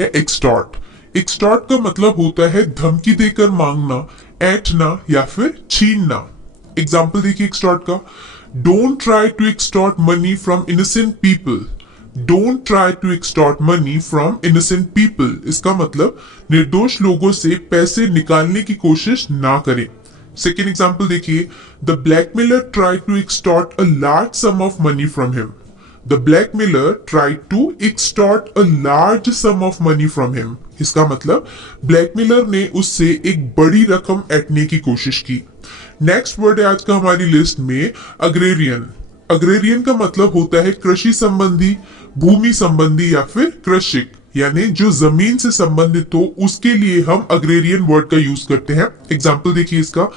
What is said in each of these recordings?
है extort. Extort का मतलब होता है धमकी देकर मांगना, ऐंठना या फिर छीनना। एग्जाम्पल देखिए एक्सटॉर्ट का, don't try to extort money from innocent people. Don't try to extort money from innocent people, इसका मतलब निर्दोष लोगों से पैसे निकालने की कोशिश ना करें। सेकेंड एग्जाम्पल देखिए, the blackmailer try to extort a large sum of money from him. The blackmailer tried to extort a large sum of money from him. इसका मतलब ब्लैकमेलर ने उससे एक बड़ी रकम ऐंठने की कोशिश की। नेक्स्ट वर्ड है आज का हमारी लिस्ट में अग्रेरियन। अग्रेरियन का मतलब होता है कृषि संबंधी, भूमि संबंधी या फिर कृषिक, यानी जो जमीन से संबंधित हो उसके लिए हम अग्रेरियन वर्ड का यूज करते हैं। एग्जाम्पल देखिए इसका,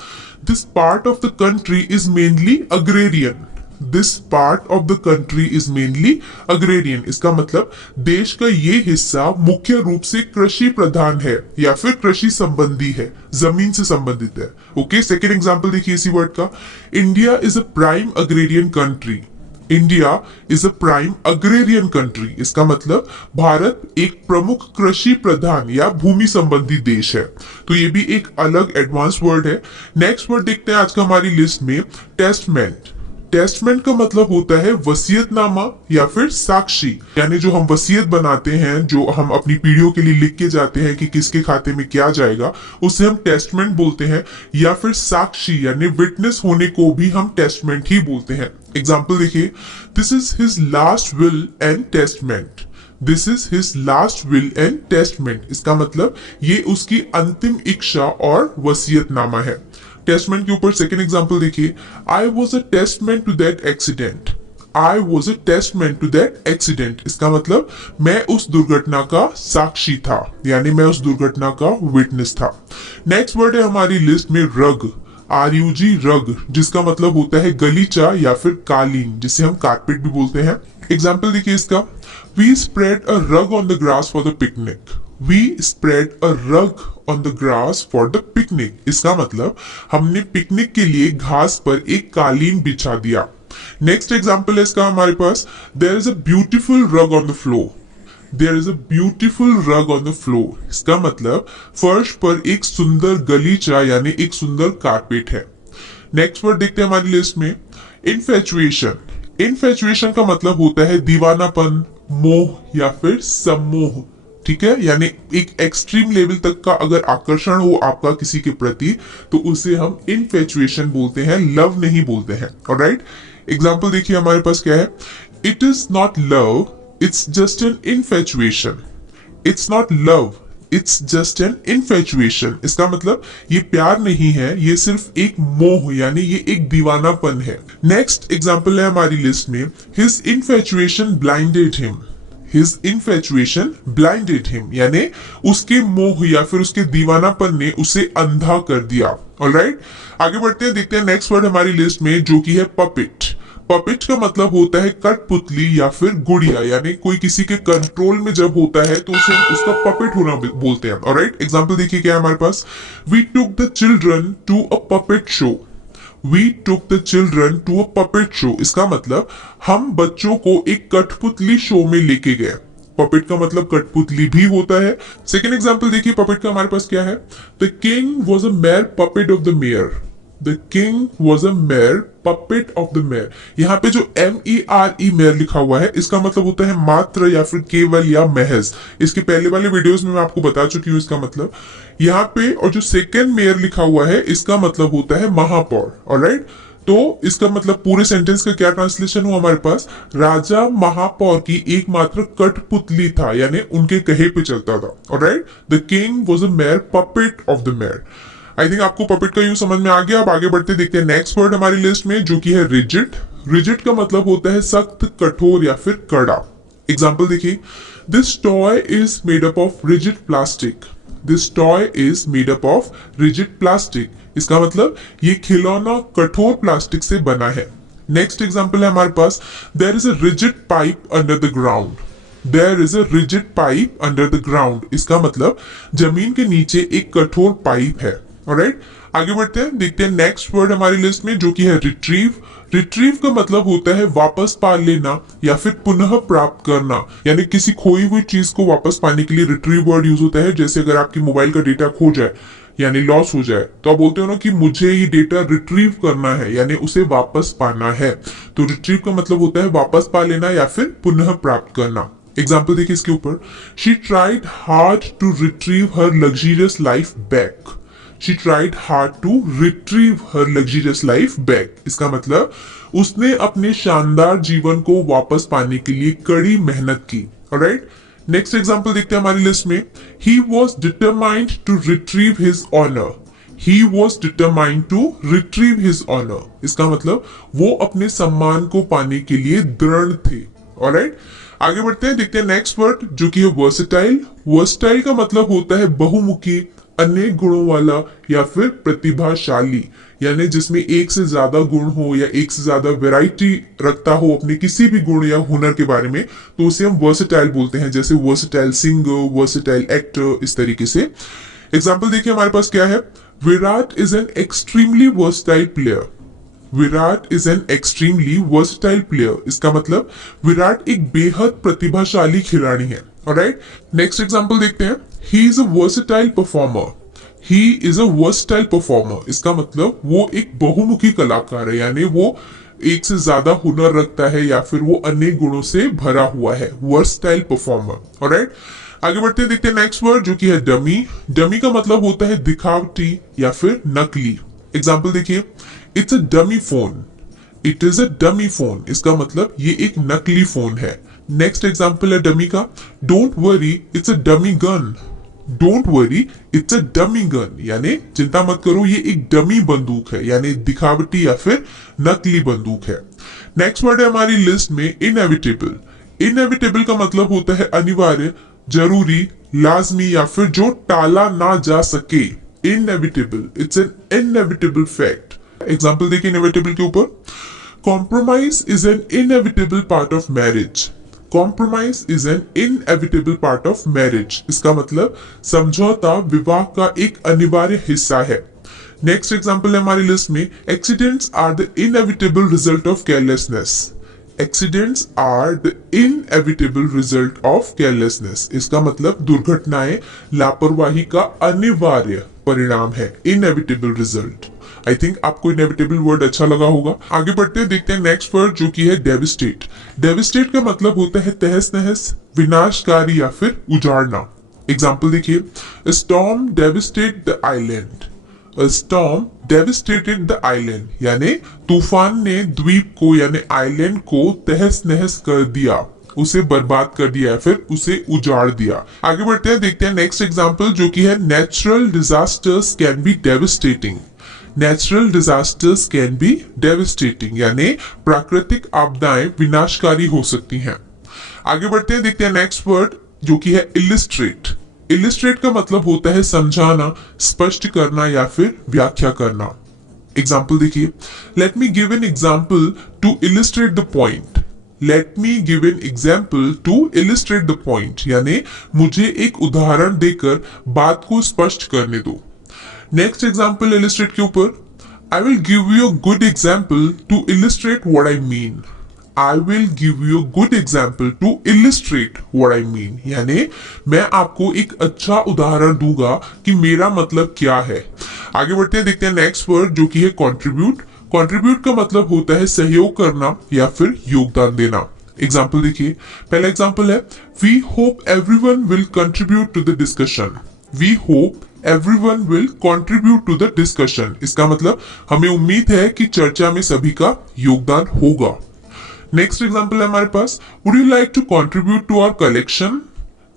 this part of the country is mainly agrarian. This part of the country is mainly agrarian, इसका मतलब देश का ये हिस्सा मुख्य रूप से कृषि प्रधान है या फिर कृषि संबंधी है, जमीन से संबंधित है। ओके, सेकेंड एग्जांपल देखिए इसी वर्ड का, India is a prime agrarian country. India is a prime agrarian country, इसका मतलब भारत एक प्रमुख कृषि प्रधान या भूमि संबंधी देश है। तो ये भी एक अलग एडवांस वर्ड है। नेक्स्ट वर्ड देखते हैं आज का हमारी लिस्ट में, टेस्टमेंट। टेस्टमेंट का मतलब होता है वसीयतनामा या फिर साक्षी, यानी जो हम वसीयत बनाते हैं, जो हम अपनी पीढ़ियों के लिए लिख के जाते हैं कि किसके खाते में क्या जाएगा, उसे हम टेस्टमेंट बोलते हैं। या फिर साक्षी यानी विटनेस होने को भी हम टेस्टमेंट ही बोलते हैं। एग्जाम्पल देखिए, this is his last will and testament. This is his last will and testament, इसका मतलब ये उसकी अंतिम इच्छा और वसीयतनामा है। टेस्टमेंट के ऊपर सेकेंड एग्जांपल देखिए, I was a testament to that accident. I was a testament to that accident, इसका मतलब मैं उस दुर्घटना का साक्षी था, यानी मैं उस दुर्घटना का विटनेस था। नेक्स्ट वर्ड है हमारी लिस्ट में रग। RUG, रग, जिसका मतलब होता है गलीचा या फिर कालीन, जिसे हम कारपेट भी बोलते हैं। एग्जाम्पल देखिए इसका, वी स्प्रेड अ रग on the grass for the picnic. We spread a rug on the grass for the picnic, इसका मतलब हमने पिकनिक के लिए घास पर एक कालीन बिछा दिया। नेक्स्ट एग्जाम्पल है इसका हमारे पास, there is a beautiful rug on the floor. There is a beautiful rug on the floor, इसका मतलब फर्श पर एक सुंदर गलीचा यानी एक सुंदर कारपेट है। नेक्स्ट वर्ड देखते हैं हमारी लिस्ट में, इनफैचुएशन। इनफैचुएशन का मतलब होता है दीवानापन, मोह या फिर सम्मोह, ठीक है, यानी एक एक्सट्रीम लेवल तक का अगर आकर्षण हो आपका किसी के प्रति तो उसे हम इनफैचुएशन बोलते हैं, लव नहीं बोलते हैं। ऑलराइट, एग्जांपल देखिए हमारे पास क्या है, it is not love, it's just an infatuation. It's not love, it's just an infatuation, इसका मतलब ये प्यार नहीं है, ये सिर्फ एक मोह यानी ये एक दीवानापन है। नेक्स्ट एग्जांपल है हमारी लिस्ट में, his infatuation blinded him. His infatuation blinded him, यानी उसके मोह या फिर उसके दीवानापन ने उसे अंधा कर दिया। ऑलराइट, आगे बढ़ते हैं, देखते हैं नेक्स्ट वर्ड हमारी लिस्ट में जो कि है पपिट। पपिट का मतलब होता है कठपुतली या फिर गुड़िया, यानी कोई किसी के कंट्रोल में जब होता है तो उसे उसका पपेट होना बोलते हैं। ऑलराइट, एग्जांपल देखिए क्या है हमारे पास, we took the children to a puppet show. We took the children to a puppet show, इसका मतलब हम बच्चों को एक कठपुतली शो में लेके गए। पपेट का मतलब कठपुतली भी होता है। सेकेंड एग्जांपल देखिए पपेट का हमारे पास क्या है, the king was a mayor puppet of the mayor. The king was a mayor puppet of the mayor, यहाँ पे जो MERE मेयर लिखा हुआ है इसका मतलब होता है मात्र या फिर केवल या महज। इसके पहले वाले वीडियोस में मैं आपको बता चुकी हूँ इसका मतलब यहाँ पे। और जो सेकेंड मेयर लिखा हुआ है इसका मतलब होता है महापौर। ऑलराइट, तो इसका मतलब पूरे सेंटेंस का क्या ट्रांसलेशन हुआ हमारे पास, राजा महापौर की एकमात्र कठपुतली था, यानी उनके कहे पे चलता था। Alright, the king was a mayor puppet of the mayor. I think आपको पपेट का यूज समझ में आ गया। अब आगे बढ़ते देखते हैं नेक्स्ट वर्ड हमारी लिस्ट में जो कि है रिजिड। रिजिड का मतलब होता है सख्त, कठोर या फिर कड़ा। एग्जाम्पल देखिए, this toy is made up of rigid plastic. This toy is made up of rigid plastic, इसका मतलब ये खिलौना कठोर प्लास्टिक से बना है। नेक्स्ट एग्जाम्पल है हमारे पास, there is a rigid pipe under the ground. There is a rigid pipe under the ground, इसका मतलब जमीन के नीचे एक कठोर पाइप है। ऑलराइट, आगे बढ़ते हैं, देखते हैं नेक्स्ट वर्ड हमारी लिस्ट में जो कि है रिट्रीव। रिट्रीव का मतलब होता है वापस पा लेना या फिर पुनः प्राप्त करना, यानी किसी खोई हुई चीज को वापस पाने के लिए रिट्रीव वर्ड यूज होता है। जैसे अगर आपकी मोबाइल का डेटा खो जाए यानी लॉस हो जाए तो आप बोलते हो ना कि मुझे ये डेटा रिट्रीव करना है, यानी उसे वापस पाना है। तो रिट्रीव का मतलब होता है वापस पा लेना या फिर पुनः प्राप्त करना। एग्जाम्पल देखिए इसके ऊपर, she tried hard to retrieve her luxurious life back. She tried hard to retrieve her luxurious life back, इसका मतलब उसने अपने शानदार जीवन को वापस पाने के लिए कड़ी मेहनत की। ऑलराइट, नेक्स्ट एग्जांपल देखते हैं हमारी लिस्ट में, he was determined to retrieve his honour. He was determined to retrieve his honour, इसका मतलब वो अपने सम्मान को पाने के लिए दृढ़ थे। ऑलराइट, आगे बढ़ते हैं, देखते हैं नेक्स्ट वर्ड जो कि है वर्सेटाइल। वर्सेटाइल का मतलब होता है बहुमुखी, अनेक गुणों वाला या फिर प्रतिभाशाली, यानी जिसमें एक से ज्यादा गुण हो या एक से ज्यादा वैरायटी रखता हो अपने किसी भी गुण या हुनर के बारे में, तो उसे हम वर्सेटाइल बोलते हैं। जैसे वर्सेटाइल सिंगर, वर्सेटाइल एक्टर, इस तरीके से। एग्जाम्पल देखिए हमारे पास क्या है, Virat is an extremely versatile player. Virat is an extremely versatile player, इसका मतलब विराट एक बेहद प्रतिभाशाली खिलाड़ी है। ऑलराइट, नेक्स्ट एग्जांपल देखते हैं, ही is a versatile performer. He is a versatile performer, इसका मतलब वो एक बहुमुखी कलाकार है, यानी वो एक से ज्यादा हुनर रखता है या फिर वो अनेक गुणों से भरा हुआ है, वर्सेटाइल परफॉर्मर। ऑलराइट, आगे बढ़ते हैं, देखते हैं नेक्स्ट वर्ड जो कि है डमी। डमी का मतलब होता है दिखावटी या फिर नकली। एग्जाम्पल देखिए, it's a dummy phone. It is a dummy phone, इसका मतलब ये एक नकली फोन है। नेक्स्ट एग्जाम्पल है डमी का, don't worry it's a dummy gun. Don't worry it's a dummy gun, यानी चिंता मत करो ये एक डमी बंदूक है, यानी दिखावटी या फिर नकली बंदूक है। नेक्स्ट वर्ड है हमारी लिस्ट में इनएविटेबल। इनएविटेबल का मतलब होता है अनिवार्य, जरूरी, लाजमी या फिर जो टाला ना जा सके। Inevitable, it's an inevitable fact. Example देखिए इनएविटेबल के ऊपर, compromise is an inevitable part of marriage. Compromise is an inevitable part of marriage, इसका मतलब समझौता विवाह का एक अनिवार्य हिस्सा है। नेक्स्ट एग्जाम्पल है हमारी लिस्ट में, accidents are the inevitable result of carelessness. Accidents are the inevitable result of carelessness, इसका मतलब दुर्घटनाएं लापरवाही का अनिवार्य परिणाम है, इनएविटेबल रिजल्ट। आई थिंक आपको इनएविटेबल वर्ड अच्छा लगा होगा। आगे बढ़ते हैं, देखते हैं नेक्स्ट वर्ड जो कि है डेविस्टेट। डेविस्टेट का मतलब होता है तहस नहस, विनाशकारी या फिर उजाड़ना। एग्जाम्पल देखिए, storm devastated the island. A storm devastated the island, यानी तूफान ने द्वीप को यानी आइलैंड को तहस नहस कर दिया, उसे बर्बाद कर दिया, फिर उसे उजाड़ दिया। आगे बढ़ते हैं, देखते हैं नेक्स्ट एग्जांपल जो कि है natural disasters can be devastating. Natural disasters can be devastating, यानी प्राकृतिक आपदाएं विनाशकारी हो सकती हैं। आगे बढ़ते हैं, देखते हैं नेक्स्ट वर्ड जो कि है इलिस्ट्रेट। इलिस्ट्रेट का मतलब होता है समझाना, स्पष्ट करना या फिर व्याख्या करना। एग्जाम्पल देखिए, let me give an example to illustrate the point. Let me give an example to illustrate the point, यानी मुझे एक उदाहरण देकर बात को स्पष्ट करने दो। नेक्स्ट एग्जाम्पल इलिस्ट्रेट के ऊपर, I will give you a good example to illustrate what I mean. I will give you a good example to illustrate what I mean, यानी मैं आपको एक अच्छा उदाहरण दूंगा कि मेरा मतलब क्या है। आगे बढ़ते हैं, देखते हैं नेक्स्ट वर्ड जो कि है कंट्रीब्यूट। कंट्रीब्यूट का मतलब होता है सहयोग करना या फिर योगदान देना। एग्जाम्पल देखिए, पहला एग्जाम्पल है, we hope everyone will contribute to the discussion. We hope everyone will contribute to the discussion, इसका मतलब हमें उम्मीद है कि चर्चा में सभी का योगदान होगा। नेक्स्ट एग्जाम्पल है हमारे पास, would you like to contribute to our collection.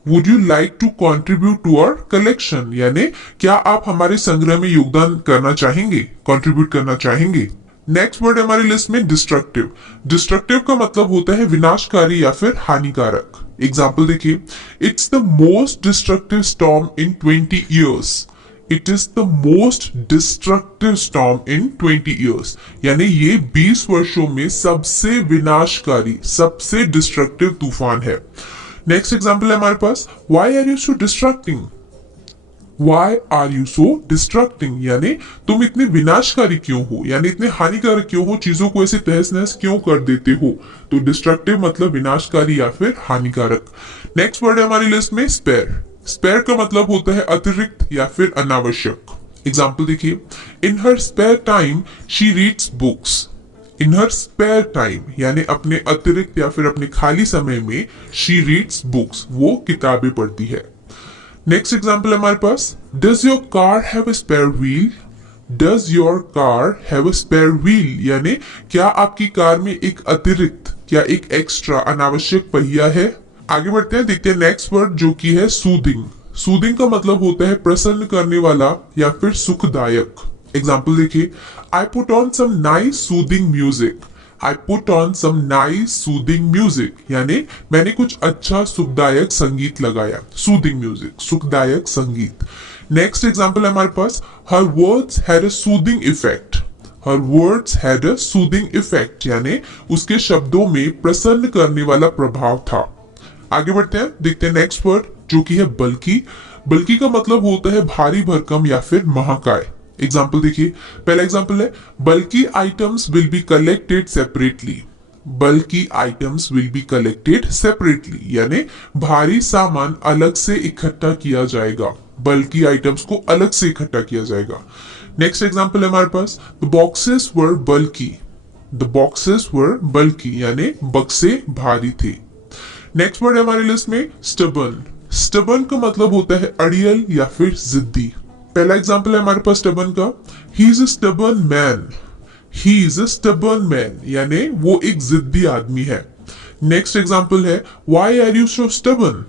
Would you like to contribute to our collection, यानी क्या आप हमारे संग्रह में योगदान करना चाहेंगे, कंट्रीब्यूट करना चाहेंगे। नेक्स्ट वर्ड है हमारी लिस्ट में डिस्ट्रक्टिव। डिस्ट्रक्टिव का मतलब होता है विनाशकारी या फिर हानिकारक। एग्जाम्पल देखिए, it's the most destructive storm in 20 years। It is the most destructive storm in 20 years, यानी ये 20 वर्षों में सबसे विनाशकारी, सबसे डिस्ट्रक्टिव तूफान है। नेक्स्ट एग्जाम्पल है हमारे पास, why are you so distracting. Why are you so distracting? यानी तुम इतने विनाशकारी क्यों हो, यानी इतने हानिकारक क्यों हो, चीजों को ऐसे तहस नहस क्यों कर देते हो। तो डिस्ट्रक्टिव मतलब विनाशकारी या फिर हानिकारक। नेक्स्ट वर्ड है हमारी लिस्ट में स्पेयर। स्पेयर का मतलब होता है अतिरिक्त या फिर अनावश्यक। एग्जाम्पल देखिए, in her spare time she reads books. In her spare time यानी अपने अतिरिक्त या फिर अपने खाली समय में शी रीड्स बुक्स, वो किताबें पढ़ती है। नेक्स्ट एग्जाम्पल है हमारे पास, does your car have a spare wheel. Does your car have a spare wheel यानी क्या आपकी कार में एक अतिरिक्त या एक एक्स्ट्रा अनावश्यक पहिया है। आगे बढ़ते हैं, देखते हैं नेक्स्ट वर्ड जो कि है सूदिंग। सूदिंग का मतलब होता है प्रसन्न करने वाला या फिर सुखदायक। एग्जाम्पल देखिए, I put on some nice soothing music. I put on some nice soothing music यानी मैंने कुछ अच्छा सुखदायक संगीत लगाया। सूदिंग म्यूजिक, सुखदायक संगीत। नेक्स्ट एग्जाम्पल है हमारे पास, her words had a soothing effect. Her words had a soothing effect यानी उसके शब्दों में प्रसन्न करने वाला प्रभाव था। आगे बढ़ते हैं, देखते हैं नेक्स्ट वर्ड जो कि है बल्कि। बल्कि का मतलब होता है भारी भरकम या फिर महाकाय। एग्जाम्पल देखिए, पहला एग्जाम्पल है, bulky items will be collected separately. Bulky items will be collected separately यानी भारी सामान अलग से इकट्ठा किया जाएगा। बल्कि आइटम्स को अलग से इकट्ठा किया जाएगा। नेक्स्ट एग्जाम्पल है हमारे पास, द बॉक्सेस वर बल्कि। द बॉक्सेस वर बल्कि यानी बक्से भारी थे। नेक्स्ट वर्ड है हमारी लिस्ट में स्टबर्न। स्टबर्न का मतलब होता है अड़ियल या फिर जिद्दी। पहला एग्जाम्पल है हमारे पास स्टबर्न का, he is a stubborn man. He is a stubborn man यानी वो एक जिद्दी आदमी है। नेक्स्ट एग्जाम्पल है, why are you so stubborn.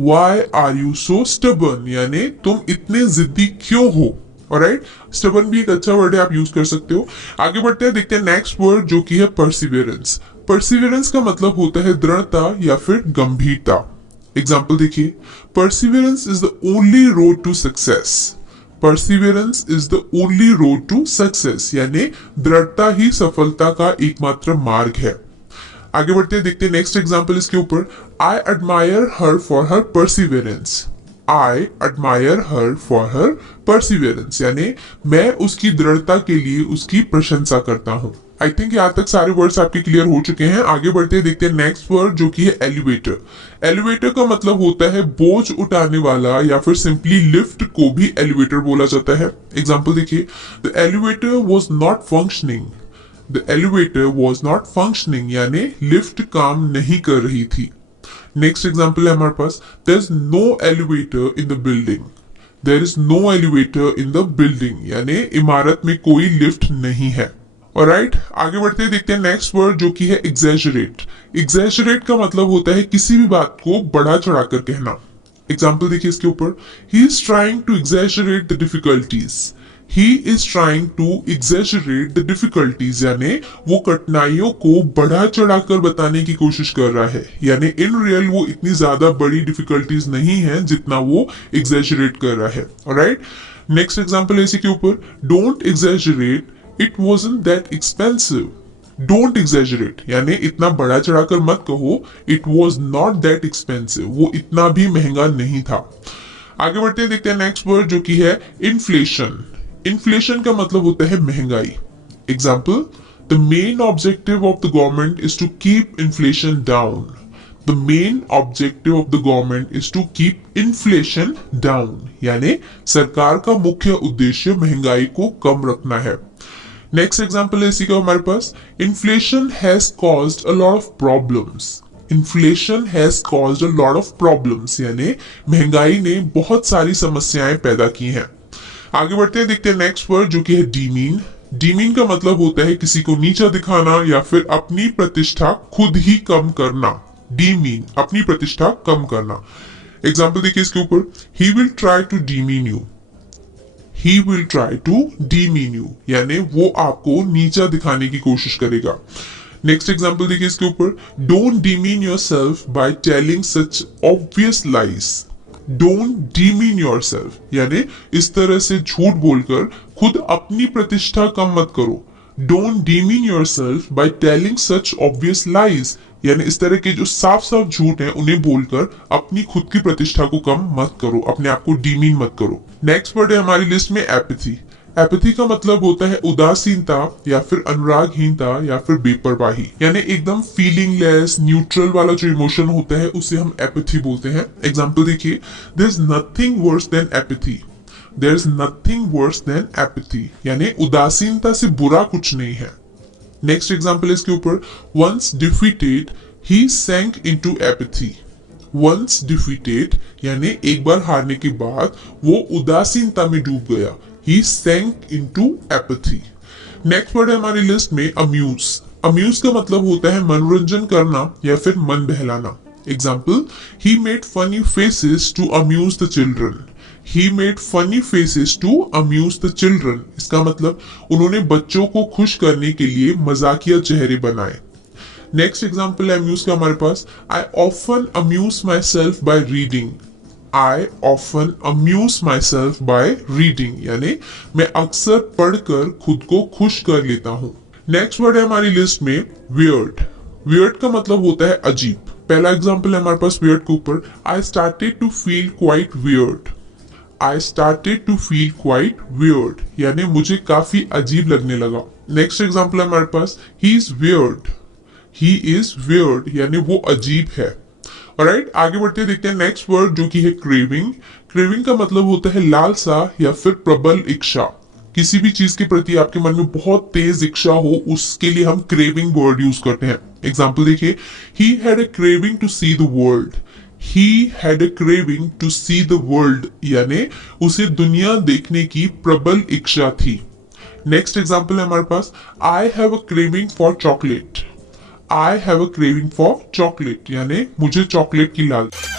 Why are you so stubborn यानी तुम इतने जिद्दी क्यों हो। ऑलराइट, स्टबर्न भी एक अच्छा वर्ड है, आप यूज कर सकते हो। आगे बढ़ते हैं, देखते हैं नेक्स्ट वर्ड जो कि है परसिवियरेंस। परसिवियरेंस का मतलब होता है दृढ़ता या फिर गंभीरता। एग्जाम्पल देखिए, perseverance is the only road to success. Perseverance is the only road to success यानी दृढ़ता ही सफलता का एकमात्र मार्ग है। आगे बढ़ते हैं, देखते हैं नेक्स्ट एग्जाम्पल इसके ऊपर, I admire her for her Perseverance. I admire her for her Perseverance यानी मैं उसकी दृढ़ता के लिए उसकी प्रशंसा करता हूँ। आई थिंक यहाँ तक सारे वर्ड्स आपके क्लियर हो चुके हैं। आगे बढ़ते हैं, देखते हैं नेक्स्ट वर्ड जो कि है एलिवेटर। एलिवेटर का मतलब होता है बोझ उठाने वाला या फिर सिंपली लिफ्ट को भी एलिवेटर बोला जाता है। एग्जाम्पल देखिए, the elevator was not functioning. The elevator was not functioning यानी लिफ्ट काम नहीं कर रही थी। नेक्स्ट एग्जाम्पल है हमारे पास, there is no elevator in the building. There is no elevator in the building यानी इमारत में कोई लिफ्ट नहीं है। ऑलराइट, आगे बढ़ते हैं, देखते हैं नेक्स्ट वर्ड जो कि है एग्जैजरेट। एग्जैजरेट का मतलब होता है किसी भी बात को बढ़ा चढ़ाकर कहना। एग्जाम्पल देखिए इसके ऊपर, he is trying to exaggerate the difficulties. He is trying to exaggerate the difficulties यानी वो कठिनाइयों को बढ़ा चढ़ाकर बताने की कोशिश कर रहा है, यानी इन रियल वो इतनी ज्यादा बड़ी डिफिकल्टीज नहीं है जितना वो एग्जैजरेट कर रहा है। ऑलराइट, नेक्स्ट एग्जाम्पल है इसी के ऊपर, don't exaggerate, it wasn't that expensive. Don't exaggerate यानी इतना बढ़ा चढ़ाकर मत कहो, it was not that expensive, वो इतना भी महंगा नहीं था। आगे बढ़ते हैं, देखते हैं नेक्स्ट वर्ड जो कि है इन्फ्लेशन। इन्फ्लेशन का मतलब होता है महंगाई। Example, the main objective of the government is to keep inflation down. The main objective of the government is to keep inflation down यानी सरकार का मुख्य उद्देश्य महंगाई को कम रखना है। नेक्स्ट एग्जाम्पल है इसी का हमारे पास, inflation has caused a lot of problems. Inflation has caused a lot of problems यानी महंगाई ने बहुत सारी समस्याएं पैदा की हैं। आगे बढ़ते हैं, देखते हैं नेक्स्ट वर्ड जो कि है डीमीन। डीमीन का मतलब होता है किसी को नीचा दिखाना या फिर अपनी प्रतिष्ठा खुद ही कम करना। डीमीन, अपनी प्रतिष्ठा कम करना। एग्जाम्पल देखिए इसके ऊपर, he will try to demean you. He will try to demean you यानी वो आपको नीचा दिखाने की कोशिश करेगा। नेक्स्ट एग्जाम्पल देखिए इसके ऊपर, don't demean yourself by telling such obvious lies. Don't demean yourself यानी इस तरह से झूठ बोलकर खुद अपनी प्रतिष्ठा कम मत करो। Don't demean yourself by telling such obvious lies यानी इस तरह के जो साफ साफ झूठ हैं उन्हें बोलकर अपनी खुद की प्रतिष्ठा को कम मत करो, अपने आप को डीमीन मत करो। नेक्स्ट वर्ड है हमारी लिस्ट में एपैथी। एपैथी का मतलब होता है उदासीनता या फिर अनुरागहीनता या फिर बेपरवाही, यानी एकदम फीलिंगलेस न्यूट्रल वाला जो इमोशन होता है उसे हम एपैथी बोलते हैं। एग्जांपल देखिए, there is nothing worse than apathy, there is nothing worse than apathy, यानी उदासीनता से बुरा कुछ नहीं है। नेक्स्ट एग्जांपल इसके ऊपर, वंस डिफीटेड ही सैंक इनटू एपैथी। वंस डिफीटेड यानी एक बार हारने के बाद वो उदासीनता में डूब गया, he sank into apathy। Next word है हमारी लिस्ट में अम्यूज। अम्यूज का मतलब होता है मनोरंजन करना या फिर मन बहलाना। Example, he made funny faces to amuse the children। he made funny faces to amuse the children। इसका मतलब उन्होंने बच्चों को खुश करने के लिए मजाकिया चेहरे बनाए। नेक्स्ट एग्जाम्पल है अम्यूज का हमारे पास, I often amuse myself by reading। I often amuse myself by reading, यानी मैं अक्सर पढ़कर खुद को खुश कर लेता हूँ। नेक्स्ट वर्ड है हमारी लिस्ट में weird। weird का मतलब होता है अजीब। पहला एग्जांपल है हमारे पास weird के ऊपर, I started to feel quite weird। I started to feel quite weird, यानी मुझे काफी अजीब लगने लगा। नेक्स्ट एग्जांपल है हमारे पास, he is weird। he is weird, यानी वो अजीब है। ऑलराइट, आगे बढ़ते देखते हैं नेक्स्ट वर्ड जो कि है क्रेविंग। क्रेविंग का मतलब होता है लालसा या फिर प्रबल इच्छा। किसी भी चीज के प्रति आपके मन में बहुत तेज इच्छा हो, उसके लिए हम क्रेविंग वर्ड यूज करते हैं। एग्जांपल देखिए, he had a craving to see the world। he had a craving to see the world, यानी उसे दुनिया देखने की प्रबल इच्छा थी। नेक्स्ट एग्जांपल है हमारे पास, I have a craving for chocolate। I have a craving for chocolate, यानी मुझे चॉकलेट की लालसा।